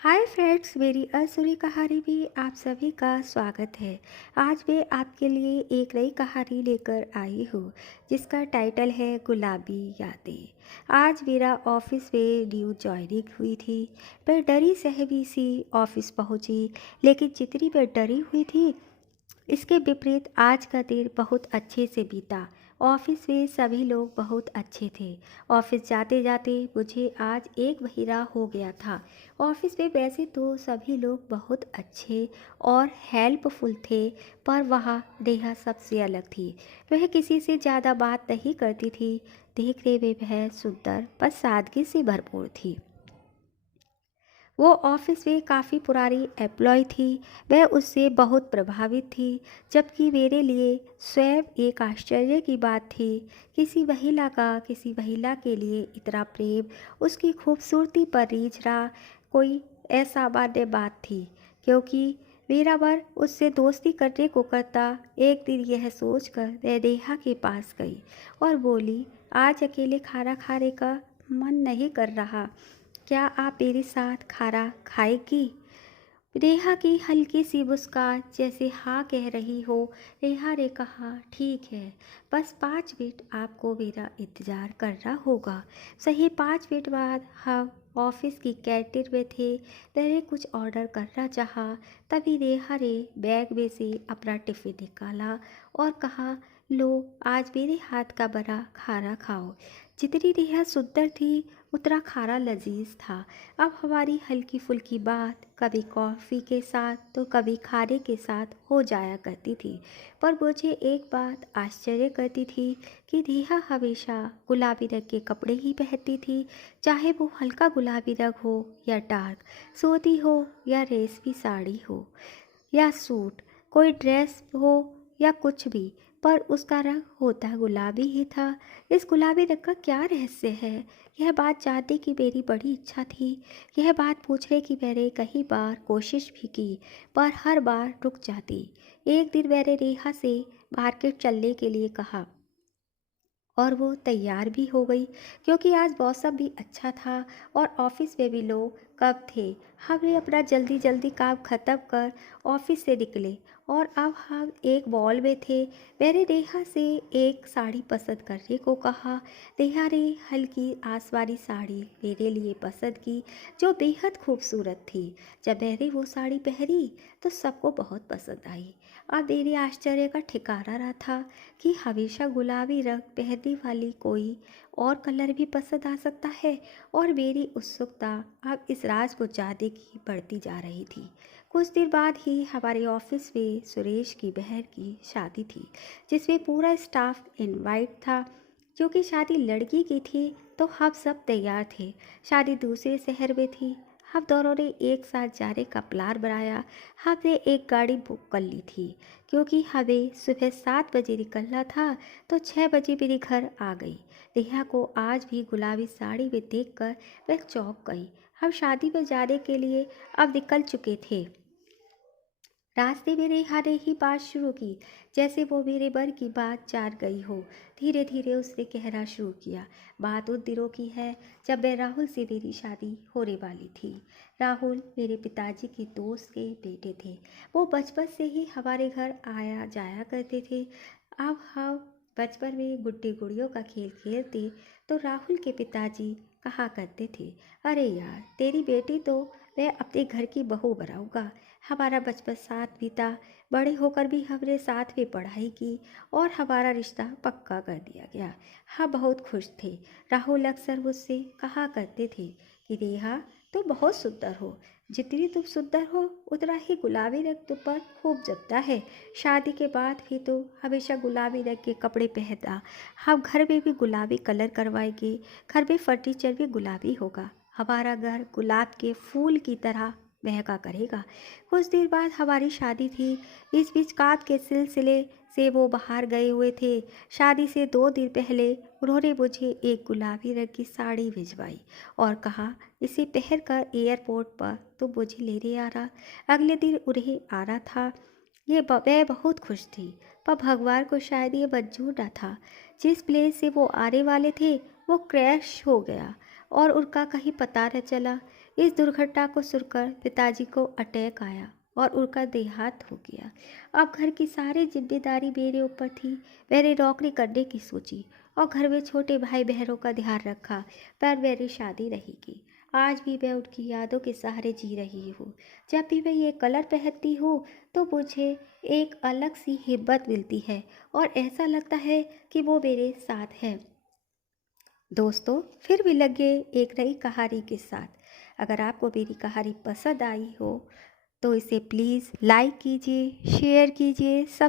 Hi friends, मेरी असुरी कहानी में आप सभी का स्वागत है। आज मैं आपके लिए एक नई कहानी लेकर आई हूँ जिसका टाइटल है गुलाबी यादें। आज मेरा ऑफिस में न्यू जॉइनिंग हुई थी। मैं डरी सहमी सी ऑफिस पहुँची, लेकिन जितनी मैं डरी हुई थी इसके विपरीत आज का दिन बहुत अच्छे से बीता। ऑफिस में सभी लोग बहुत अच्छे थे। ऑफिस जाते जाते मुझे आज 1 महीना हो गया था। ऑफिस में वैसे तो सभी लोग बहुत अच्छे और हेल्पफुल थे, पर वहाँ नेहा सबसे अलग थी। वह किसी से ज़्यादा बात नहीं करती थी। देखने में वह सुंदर पर सादगी से भरपूर थी। वो ऑफिस में काफ़ी पुरानी एम्प्लॉय थी। मैं उससे बहुत प्रभावित थी, जबकि मेरे लिए स्वयं एक आश्चर्य की बात थी। किसी महिला के लिए इतना प्रेम, उसकी खूबसूरती पर रीझना कोई असामान्य बात थी। क्योंकि मेरा मन उससे दोस्ती करने को करता, एक दिन यह सोचकर मैं नेहा के पास गई और बोली, आज अकेले खाना खाने का मन नहीं कर रहा, क्या आप मेरे साथ खाना खाएगी? नेहा की हल्की सी मुस्कान जैसे हाँ कह रही हो। नेहा ने कहा, ठीक है, बस 5 मिनट आपको मेरा इंतज़ार करना होगा। सही 5 मिनट बाद हम ऑफिस की कैंटीन में थे। मैंने कुछ ऑर्डर करना चाहा, तभी नेहा ने बैग में से अपना टिफ़िन निकाला और कहा, लो, आज मेरे हाथ का बना खाना खाओ। जितनी नेहा सुंदर थी उतना खाना लजीज था। अब हमारी हल्की फुल्की बात कभी कॉफ़ी के साथ तो कभी खाने के साथ हो जाया करती थी। पर मुझे एक बात आश्चर्य करती थी कि नेहा हमेशा गुलाबी रंग के कपड़े ही पहनती थी, चाहे वो हल्का गुलाबी रंग हो या डार्क, सूती हो या रेशमी साड़ी हो या सूट, कोई ड्रेस हो या कुछ भी, पर उसका रंग होता गुलाबी ही था। इस गुलाबी रंग का क्या रहस्य है? यह बात जानने की मेरी बड़ी इच्छा थी। यह बात पूछने की मैंने कई बार कोशिश भी की, पर हर बार रुक जाती। एक दिन मैंने नेहा से मार्केट चलने के लिए कहा और वो तैयार भी हो गई, क्योंकि आज मौसम भी अच्छा था और ऑफिस में भी लोग कम थे। हमने अपना जल्दी जल्दी काम ख़त्म कर ऑफिस से निकले और अब हम एक मॉल में थे। मैंने नेहा से एक साड़ी पसंद करने को कहा। नेहा ने हल्की आसमानी साड़ी मेरे लिए पसंद की, जो बेहद खूबसूरत थी। जब मैंने वो साड़ी पहनी तो सबको बहुत पसंद आई। अब मेरे आश्चर्य का ठिकाना न था कि हमेशा गुलाबी रंग पहनने वाली कोई और कलर भी पसंद आ सकता है। और मेरी उत्सुकता अब इस राज को जानने की बढ़ती जा रही थी। कुछ दिन बाद ही हमारे ऑफिस में सुरेश की बहन की शादी थी, जिसमें पूरा स्टाफ इनवाइट था। क्योंकि शादी लड़की की थी तो हम सब तैयार थे। शादी दूसरे शहर में थी। हम दोनों ने एक साथ जाने का प्लान बनाया। हमने एक गाड़ी बुक कर ली थी, क्योंकि हमें सुबह 7 बजे निकलना था, तो 6 बजे मेरे घर आ गई। नेहा को आज भी गुलाबी साड़ी में देखकर मैं चौंक गई। हम शादी में जाने के लिए अब निकल चुके थे। रास्ते में नेहा ने ही बात शुरू की, जैसे वो मेरे मन की बात जान गई हो। धीरे धीरे उसने कहना शुरू किया, बात उन दिनों की है जब मैं राहुल से मेरी शादी होने वाली थी। राहुल मेरे पिताजी की दोस्त के बेटे थे। वो बचपन से ही हमारे घर आया जाया करते थे। अब हम बचपन में गुड्डी गुड़ियों का खेल खेलते तो राहुल के पिताजी कहा करते थे, अरे यार, तेरी बेटी तो मैं अपने घर की बहू बनाऊंगा। हमारा बचपन साथ बीता। बड़े होकर भी हमने साथ में पढ़ाई की और हमारा रिश्ता पक्का कर दिया गया। हम बहुत खुश थे। राहुल अक्सर मुझसे कहा करते थे कि नेहा, तुम बहुत सुंदर हो। जितनी तुम सुंदर हो उतना ही गुलाबी रंग तुम पर खूब जमता है। शादी के बाद भी तो हमेशा गुलाबी रंग के कपड़े पहनना। हम घर में भी गुलाबी कलर करवाएंगे। घर में फर्नीचर भी गुलाबी होगा। हमारा घर गुलाब के फूल की तरह महका करेगा। कुछ देर बाद हमारी शादी थी। इस बीच काम के सिलसिले से वो बाहर गए हुए थे। शादी से 2 दिन पहले उन्होंने मुझे एक गुलाबी रंग की साड़ी भिजवाई और कहा, इसे पहनकर एयरपोर्ट पर तो मुझे लेने आना। अगले दिन उन्हें आना था। मैं बहुत खुश थी, पर भगवान को शायद ये मंजूर न था। जिस प्लेन से वो आने वाले थे वो क्रैश हो गया और उनका कहीं पता न चला। इस दुर्घटना को सुनकर पिताजी को अटैक आया और उनका देहांत हो गया। अब घर की सारी जिम्मेदारी मेरे ऊपर थी। मैंने नौकरी करने की सोची और घर में छोटे भाई बहनों का ध्यान रखा, पर मेरी शादी नहीं की। आज भी मैं उनकी यादों के सहारे जी रही हूँ। जब भी मैं ये कलर पहनती हूँ तो मुझे एक अलग सी हिम्मत मिलती है और ऐसा लगता है कि वो मेरे साथ है। दोस्तों, फिर मिलेंगे एक नई कहानी के साथ। अगर आपको मेरी कहानी पसंद आई हो तो इसे प्लीज़ लाइक कीजिए, शेयर कीजिए, सब